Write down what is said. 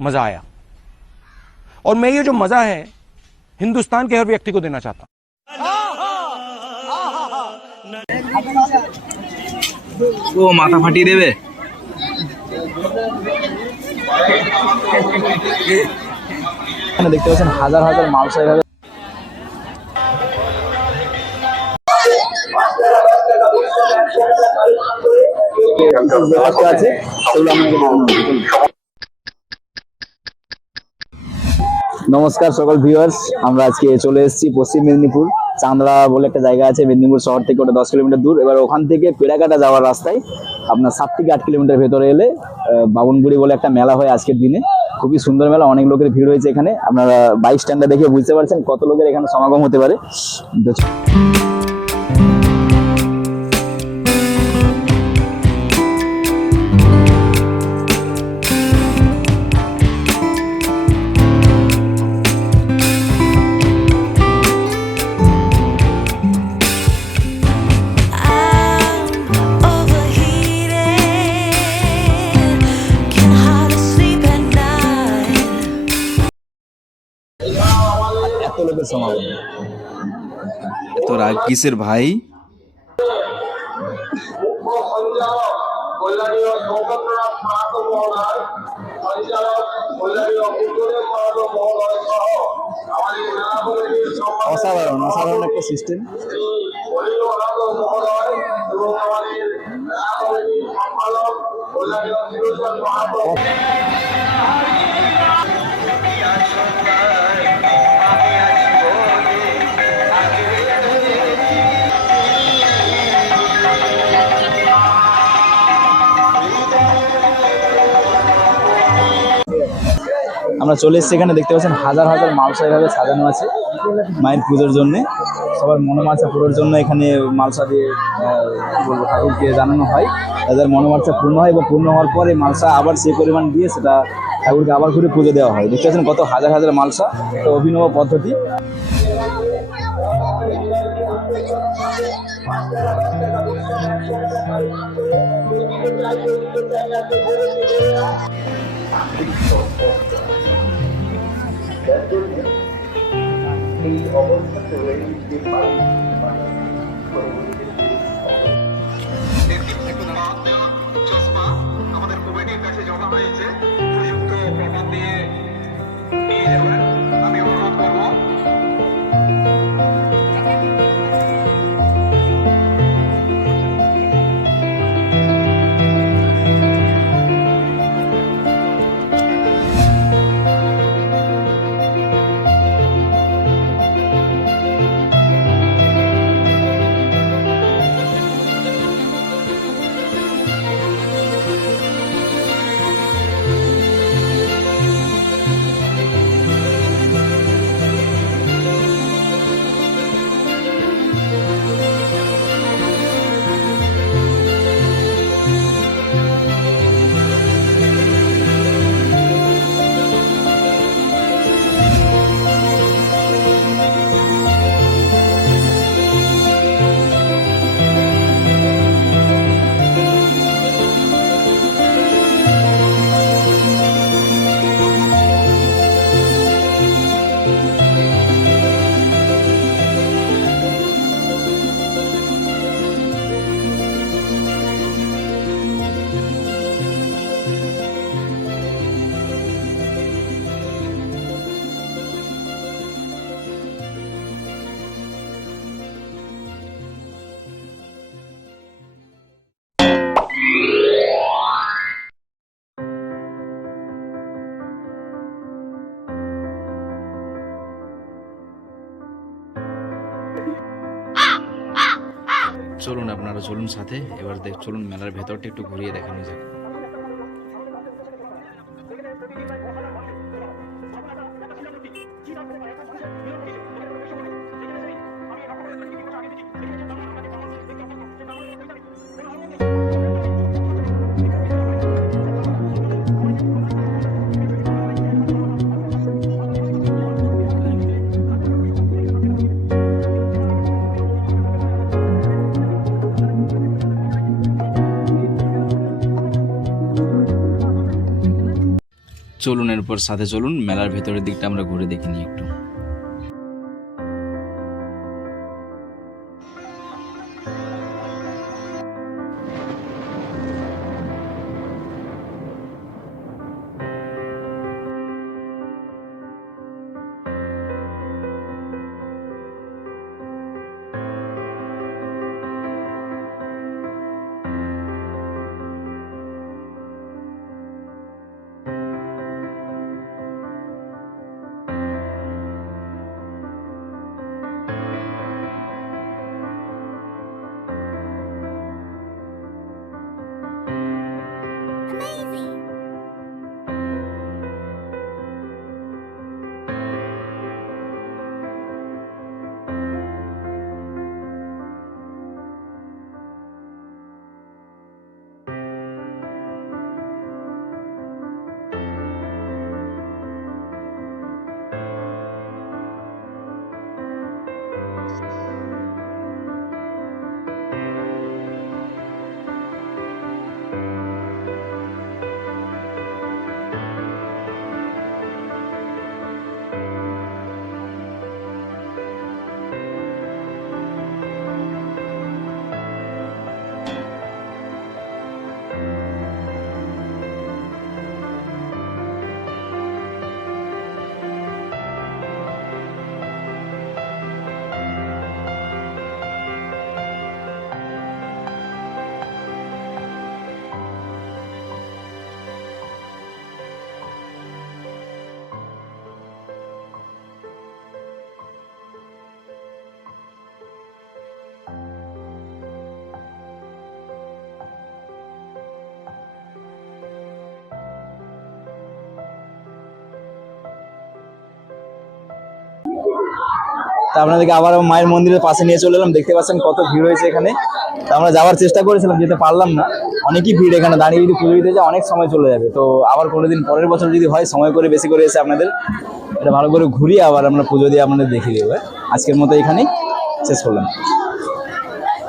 मजा आया और मैं ये जो मजा है हिंदुस्तान के हर व्यक्ति को देना चाहता हूं। ও মাথা ফাটিয়ে দেবে। এখানে দেখতে পাচ্ছেন হাজার হাজার মালসা এভাবে আছে সেগুলো নমস্কার সকল ভিউয়ার্স, আমরা আজকে চলে এসেছি পশ্চিম মেদিনীপুর চান্দড়া বলে একটা জায়গা আছে মেদিনীপুর শহর থেকে, ওটা 10 কিলোমিটার দূর। এবার ওখান থেকে পেড়াকাটা যাওয়ার রাস্তায় আপনার 7 থেকে 8 কিলোমিটার ভেতরে এলে বাবনগুড়ি বলে একটা মেলা হয় আজকের দিনে। খুবই সুন্দর মেলা, অনেক লোকের ভিড় হয়েছে এখানে। আপনারা বাইক স্ট্যান্ডটা দেখে বুঝতে পারছেন কত লোকের এখানে সমাগম হতে পারে। এত লোকের সমাগম, এত রাগ কিসের ভাই? অসাধারণ অসাধারণ একটা সিস্টেম। আমরা চলে এসেছি, এখানে দেখতে পাচ্ছেন হাজার হাজার মালসা এভাবে সাজানো আছে মায়ের পুজোর জন্য। সবার মনোবাঞ্ছা পূরণের জন্য এখানে মালসা দিয়ে ঠাকুরকে জানানো হয়, তাদের মনোবাঞ্ছা পূর্ণ হয় এবং পূর্ণ হওয়ার পরে মালসা আবার সেই পরিমাণ দিয়ে সেটা ঠাকুরকে আবার করে পুজো দেওয়া হয়। দেখতে পাচ্ছেন কত হাজার হাজার মালসা, একটা অভিনব পদ্ধতি। আমাদের কমিটির কাছে জমা হয়েছে, উপযুক্ত প্রমাণ দিয়ে নিয়ে যাবেন, আমি অনুরোধ করবো। চলুন আপনারা চলুন সাথে, এবার চলুন মেলার ভেতরটা একটু ঘুরিয়ে দেখানো যাক। চলুন এরপর সাথে চলুন, মেলার ভেতরের দিকটা আমরা ঘুরে দেখে নিই একটু। তা আপনাদেরকে আবার মায়ের মন্দিরের পাশে নিয়ে চলে এলাম, দেখতে পাচ্ছেন কত ভিড় হয়েছে এখানে। তা আমরা যাওয়ার চেষ্টা করেছিলাম, যেতে পারলাম না, অনেকই ভিড় এখানে, দাঁড়িয়ে যদি পুজো দিতে যায় অনেক সময় চলে যাবে। তো আবার কোনোদিন পরের বছর যদি হয়, সময় করে বেশি করে এসে আপনাদের এটা ভালো করে ঘুরিয়ে আবার আমরা পুজো দিয়ে আপনাদের দেখিয়ে দেবো। আজকের মতো এখানেই শেষ করলাম।